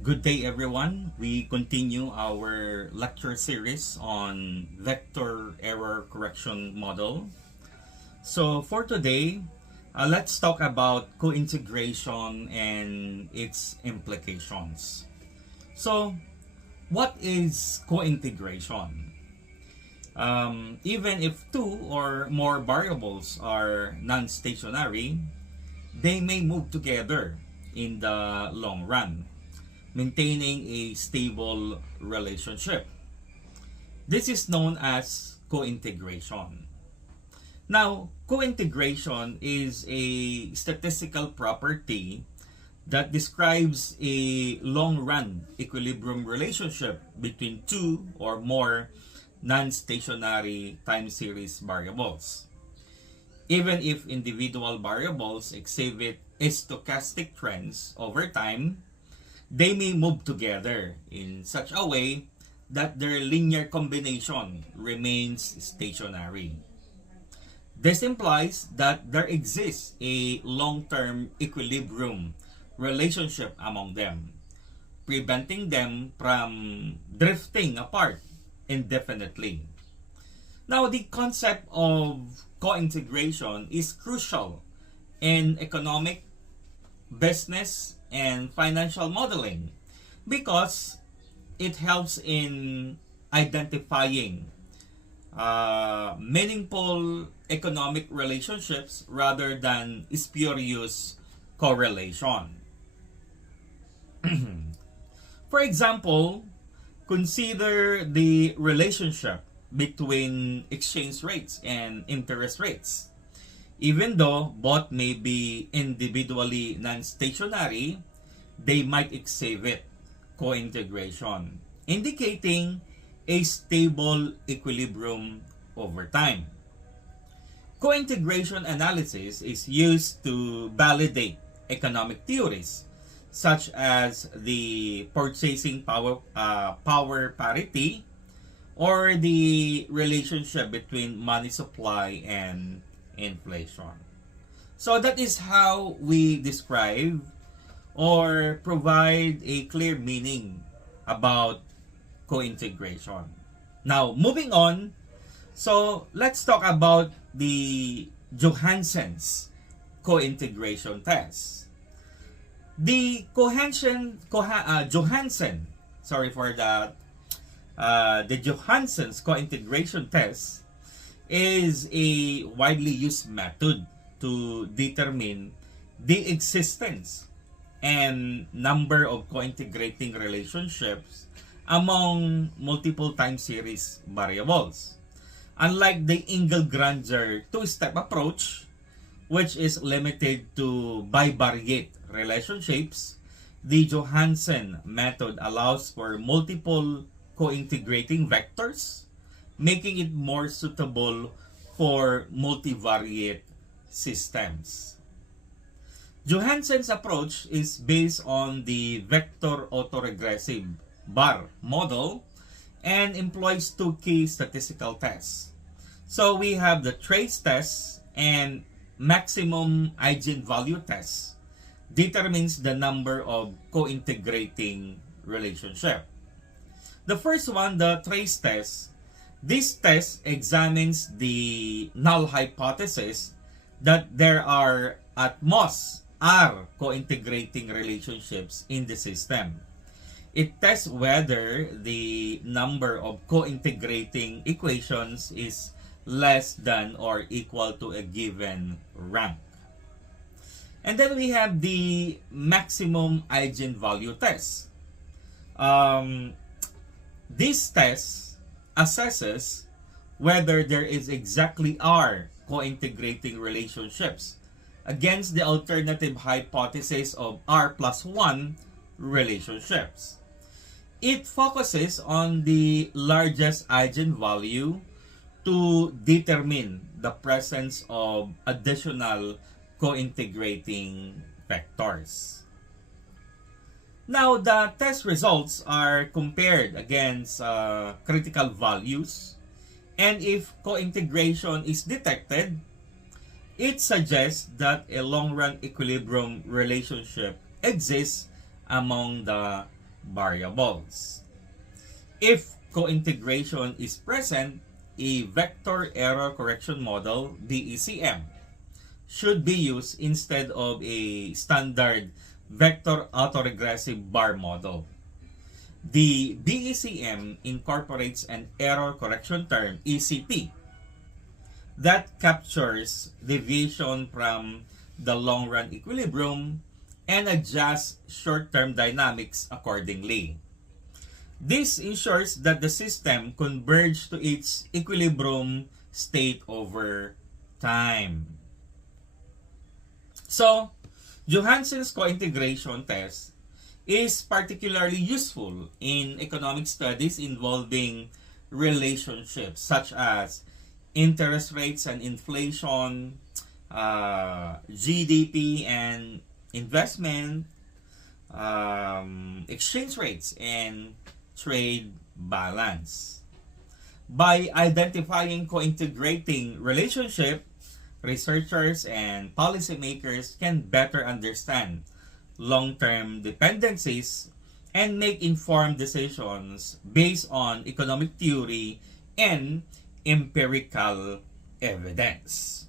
Good day everyone. We continue our lecture series on vector error correction model. So for today, let's talk about co-integration and its implications. So what is co-integration? Even if two or more variables are non-stationary, they may move together in the long run, maintaining a stable relationship. This is known as co-integration. Now, co-integration is a statistical property that describes a long-run equilibrium relationship between two or more non-stationary time series variables. Even if individual variables exhibit stochastic trends over time, they may move together in such a way that their linear combination remains stationary. This implies that there exists a long-term equilibrium relationship among them, preventing them from drifting apart indefinitely. Now, the concept of co-integration is crucial in economic, business, and financial modeling because it helps in identifying meaningful economic relationships rather than spurious correlation. For example, consider the relationship between exchange rates and interest rates. Even though both may be individually non-stationary, they might exhibit co-integration, indicating a stable equilibrium over time. Co-integration analysis is used to validate economic theories such as the purchasing power parity or the relationship between money supply and inflation. So that is how we describe or provide a clear meaning about co-integration. Now, moving on, so let's talk about the Johansen's co-integration test. The Johansen, sorry for that, the Johansen's co-integration test is a widely used method to determine the existence and number of co-integrating relationships among multiple time series variables. Unlike the Engelgranger two-step approach, which is limited to bivariate relationships, the Johansen method allows for multiple co-integrating vectors, making it more suitable for multivariate systems. Johansen's approach is based on the vector autoregressive bar model and employs two key statistical tests. So we have the trace test and maximum eigenvalue test determines the number of co-integrating relationship. The first one, the trace test, this test examines the null hypothesis that there are at most r co-integrating relationships in the system. It tests whether the number of co-integrating equations is less than or equal to a given rank. And then we have the maximum eigenvalue test. This test assesses whether there is exactly r co-integrating relationships against the alternative hypothesis of r plus 1 relationships. It focuses on the largest eigenvalue to determine the presence of additional co-integrating vectors. Now, the test results are compared against critical values, and if co-integration is detected, it suggests that a long-run equilibrium relationship exists among the variables. If cointegration is present, a vector error correction model, VECM, should be used instead of a standard vector autoregressive bar model. The VECM incorporates an error correction term, ECT, that captures deviation from the long-run equilibrium and adjusts short-term dynamics accordingly. This ensures that the system converges to its equilibrium state over time. So, Johansen's cointegration test is particularly useful in economic studies involving relationships such as interest rates and inflation, GDP and investment, exchange rates, and trade balance. By identifying co-integrating relationship, researchers and policymakers can better understand long-term dependencies and make informed decisions based on economic theory and empirical evidence.